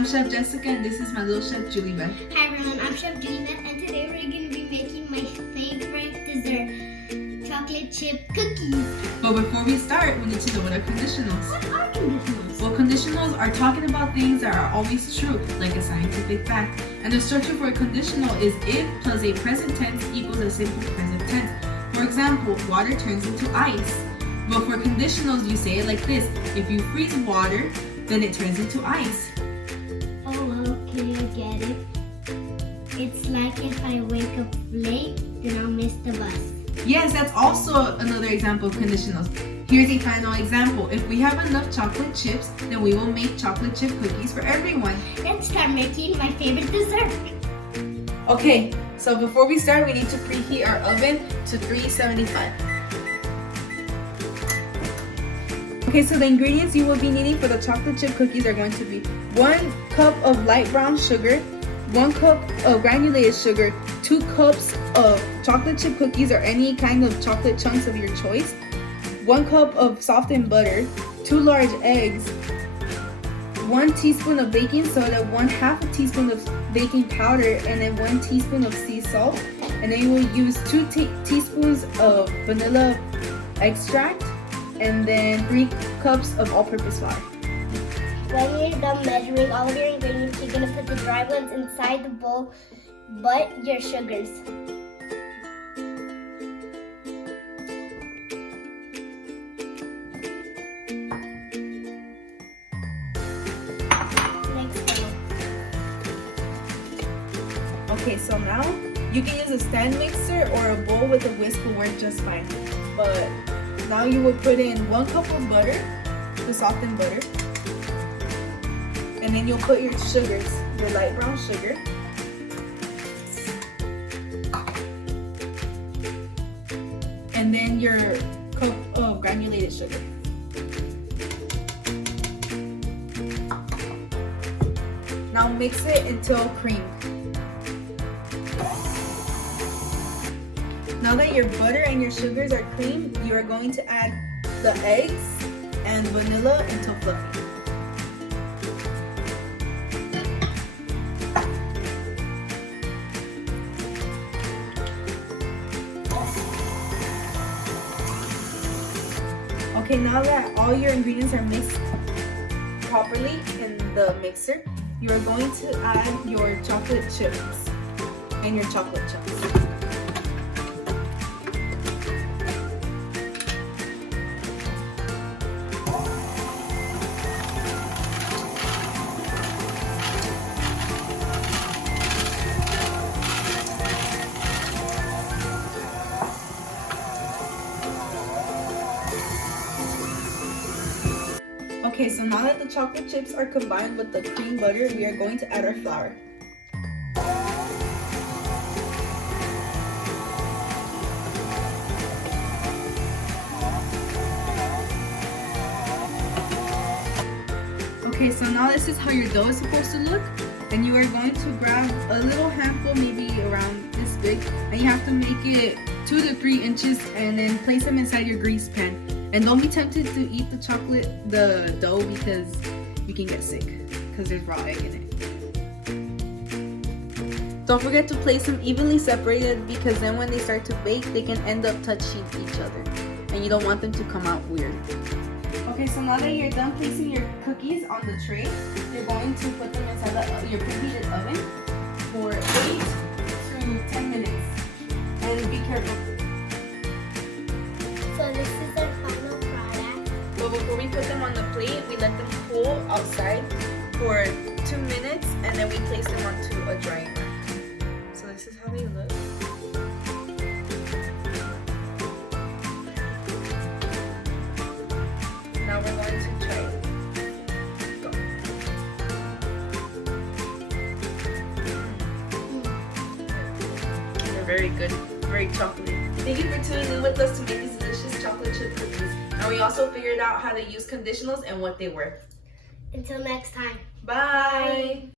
I'm Chef Jessica and this is my little chef Juliebeth. Hi everyone, I'm Chef Juliebeth and today we're going to be making my favorite dessert, chocolate chip cookies. But before we start, we need to know what are conditionals. What are conditionals? Well, conditionals are talking about things that are always true, like a scientific fact. And the structure for a conditional is if plus a present tense equals a simple present tense. For example, water turns into ice. But for conditionals, you say it like this. If you freeze water, then it turns into ice. Oh, okay, I get it. It's like if I wake up late, then I'll miss the bus. Yes, that's also another example of conditionals. Here's a final example. If we have enough chocolate chips, then we will make chocolate chip cookies for everyone. Let's start making my favorite dessert. Okay, so before we start, we need to preheat our oven to 375. Okay, so the ingredients you will be needing for the chocolate chip cookies are going to be 1 cup of light brown sugar, 1 cup of granulated sugar, 2 cups of chocolate chip cookies or any kind of chocolate chunks of your choice, 1 cup of softened butter, 2 large eggs, 1 teaspoon of baking soda, 1/2 teaspoon of baking powder, and then 1 teaspoon of sea salt. And then you will use 2 teaspoons of vanilla extract, and then 3 cups of all-purpose flour. When you're done measuring all of your ingredients, you're going to put the dry ones inside the bowl, but your sugars. Next one. Okay, so now you can use a stand mixer or a bowl with a whisk will work just fine. But now you will put in 1 cup of butter, the softened butter. And then you'll put your sugars, your light brown sugar. And then your cup of granulated sugar. Now mix it until cream. Now that your butter and your sugars are cream, you are going to add the eggs and vanilla until fluffy. Okay, now that all your ingredients are mixed properly in the mixer, you are going to add your chocolate chips and your chocolate chunks. Okay, so now that the chocolate chips are combined with the cream butter, we are going to add our flour. Okay, so now this is how your dough is supposed to look. And you are going to grab a little handful, maybe around this big, and you have to make it 2 to 3 inches and then place them inside your grease pan. And don't be tempted to eat the dough because you can get sick because there's raw egg in it. Don't forget to place them evenly separated because then when they start to bake, they can end up touching each other. And you don't want them to come out weird. Okay, so now that you're done placing your cookies on the tray, you're going to put them inside your preheated oven for 8 to 10 minutes. And be careful. So this is our final product. But before we put them on the plate, we let them cool outside for 2 minutes and then we place them onto a drying rack. So this is how they look. Now we're going to try it. Go. They're very good, very chocolatey. Thank you for tuning in with us to make these delicious chocolate chip cookies. And we also figured out how to use conditionals and what they were. Until next time. Bye!